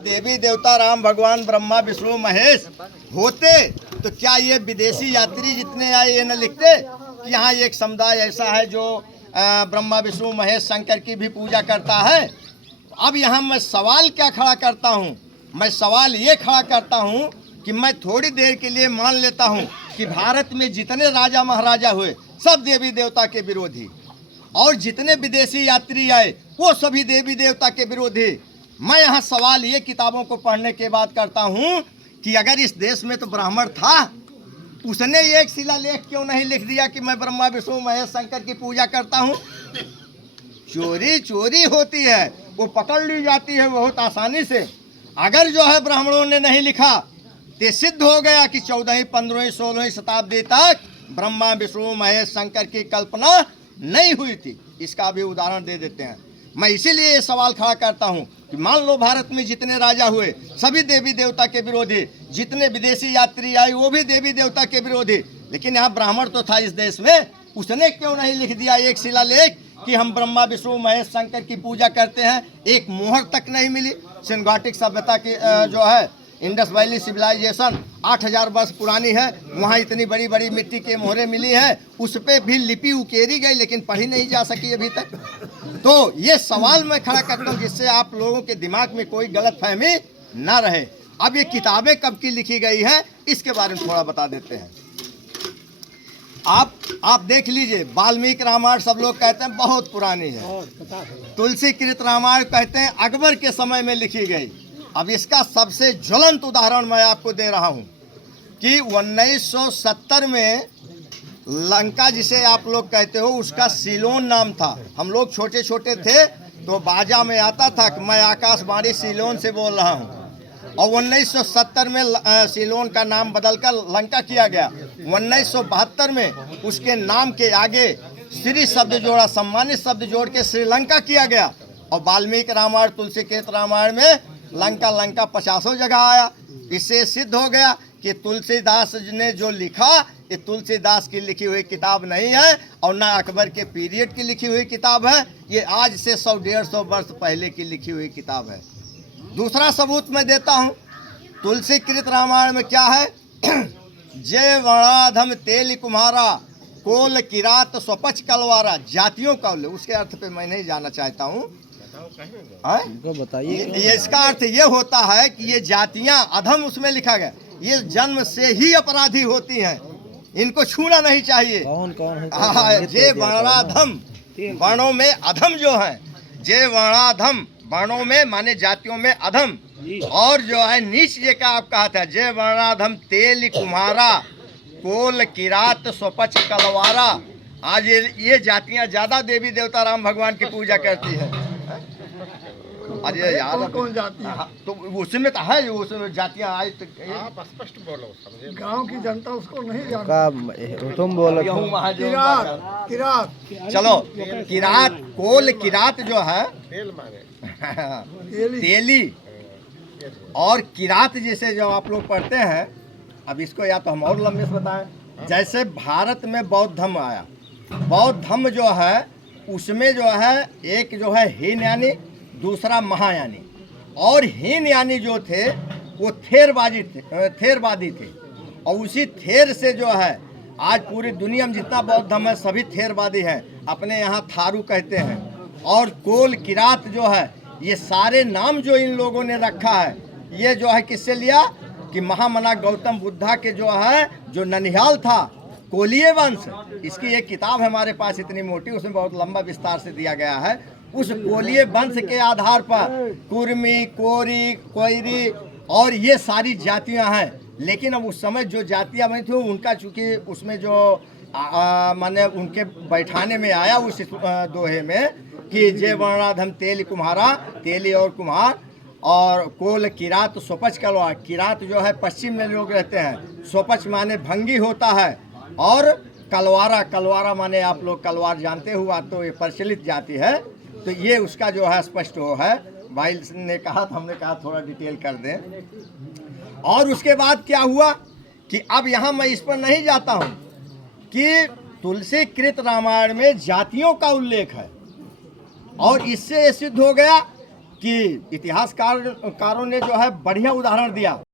देवी देवता राम भगवान ब्रह्मा विष्णु महेश होते तो क्या ये विदेशी यात्री जितने आए ये न लिखते कि यहाँ एक समुदाय ऐसा है जो ब्रह्मा विष्णु महेश शंकर की भी पूजा करता है। अब यहाँ मैं सवाल क्या खड़ा करता हूँ, मैं सवाल ये खड़ा करता हूँ कि मैं थोड़ी देर के लिए मान लेता हूँ कि भारत में जितने राजा महाराजा हुए सब देवी देवता के विरोधी, और जितने विदेशी यात्री आए वो सभी देवी देवता के विरोधी। मैं यहाँ सवाल ये किताबों को पढ़ने के बाद करता हूँ कि अगर इस देश में तो ब्राह्मण था, उसने एक शिलालेख क्यों नहीं लिख दिया कि मैं ब्रह्मा विष्णु महेश शंकर की पूजा करता हूँ। चोरी चोरी होती है, वो पकड़ ली जाती है बहुत आसानी से। अगर जो है ब्राह्मणों ने नहीं लिखा तो सिद्ध हो गया कि 14वीं 15वीं 16वीं शताब्दी तक ब्रह्मा विष्णु महेश शंकर की कल्पना नहीं हुई थी। इसका भी उदाहरण दे देते हैं। मैं इसीलिए ये सवाल खड़ा करता हूँ कि मान लो भारत में जितने राजा हुए सभी देवी देवता के विरोधी, जितने विदेशी यात्री आए वो भी देवी देवता के विरोधी, लेकिन यहाँ ब्राह्मण तो था इस देश में, उसने क्यों नहीं लिख दिया एक शिलालेख कि हम ब्रह्मा विष्णु महेश शंकर की पूजा करते हैं। एक मोहर तक नहीं मिली। सिंगाटिक सभ्यता की जो है इंडस वैली सिविलाइजेशन 8000 वर्ष पुरानी है, वहाँ इतनी बड़ी बड़ी मिट्टी के मोहरें मिली है, उस पर भी लिपि उकेरी गई लेकिन पढ़ी नहीं जा सकी अभी तक। तो ये सवाल मैं खड़ा करता हूँ जिससे आप लोगों के दिमाग में कोई गलत फहमी ना रहे। अब ये किताबें कब की लिखी गई है इसके बारे में थोड़ा बता देते हैं। आप देख लीजिए, वाल्मीकि रामायण सब लोग कहते हैं बहुत पुरानी है। तुलसीकृत रामायण कहते हैं अकबर के समय में लिखी गई। अब इसका सबसे ज्वलंत उदाहरण मैं आपको दे रहा हूं कि 1970 में लंका जिसे आप लोग कहते हो उसका सीलोन नाम था। हम लोग छोटे छोटे थे तो बाजा में आता था कि मैं आकाशवाणी सीलोन से बोल रहा हूं, और 1970 में सीलोन का नाम बदलकर लंका किया गया। 1972 में उसके नाम के आगे श्री शब्द जोड़ा, सम्मानित शब्द जोड़ के श्रीलंका किया गया। और वाल्मीकि रामायण तुलसीकृत रामायण में लंका 50 जगह आया। इससे सिद्ध हो गया कि तुलसीदास ने जो लिखा ये तुलसीदास की लिखी हुई किताब नहीं है और ना अकबर के पीरियड की लिखी हुई किताब है। ये आज से 100-150 वर्ष पहले की लिखी हुई किताब है। दूसरा सबूत मैं देता हूँ, तुलसीकृत रामायण में क्या है जय वर्णाधम तेल कुम्हारा कोल किरात स्वपच कलवारा, जातियों का उसके अर्थ पे मैं नहीं जाना चाहता हूँ। बताइए। ये इसका अर्थ ये होता है कि ये जातियां अधम उसमें लिखा गया, ये जन्म से ही अपराधी होती हैं, इनको छूना नहीं चाहिए। कौन है? जे वर्णाधम, वर्णों में अधम जो है, जे वर्णाधम वर्णों में माने जातियों में अधम, और जो है नीच ये का आप कहा था जय वर्णाधम तेल कुम्हारा कोल किरात स्वपच कलवारा। आज ये जातियां ज्यादा देवी देवता राम भगवान की पूजा करती है। अरे यार कौन जाती है? तो उसमें तो है, उसमें जातियां आई तो आप स्पष्ट बोलो, समझे? गांव की जनता उसको नहीं जानती। तुम बोलो किरात। चलो किरात, कोल किरात जो है तेली, और किरात जैसे जो आप लोग पढ़ते हैं। अब इसको या तो हम और लंबे से बताएं। जैसे भारत में बौद्ध धर्म आया, बौद्ध धर्म जो है उसमें जो है एक जो है हीन यानी, दूसरा महायानी, और हीन यानी जो थे वो थेरवादी थे, और उसी थेर से जो है आज पूरी दुनिया में जितना बौद्ध धर्म है सभी थेरवादी हैं। अपने यहाँ थारू कहते हैं। और कोल किरात जो है ये सारे नाम जो इन लोगों ने रखा है ये जो है किससे लिया कि महामना गौतम बुद्धा के जो है जो ननिहाल था कोलिये वंश, इसकी एक किताब है हमारे पास इतनी मोटी, उसमें बहुत लंबा विस्तार से दिया गया है। उस कोलिये वंश के आधार पर कुर्मी, कोरी, कोयरी और ये सारी जातियां हैं। लेकिन अब उस समय जो जातियां बनी थी उनका चूंकि उसमें जो माने उनके बैठाने में आया उस दोहे में कि जय वर्णाधम तेल कुम्हारा, तेली और कुम्हार, और कोल किरात स्वपच कलवार। किरात जो है पश्चिम में लोग रहते हैं, स्वपच माने भंगी होता है, और कलवारा माने आप लोग कलवार जानते हुआ तो ये प्रचलित जाति है। तो ये उसका जो है स्पष्ट हो है। भाई ने कहा तो हमने कहा थोड़ा डिटेल कर दें। और उसके बाद क्या हुआ कि अब यहाँ मैं इस पर नहीं जाता हूँ कि तुलसीकृत रामायण में जातियों का उल्लेख है, और इससे ये सिद्ध हो गया कि इतिहासकारों ने जो है बढ़िया उदाहरण दिया।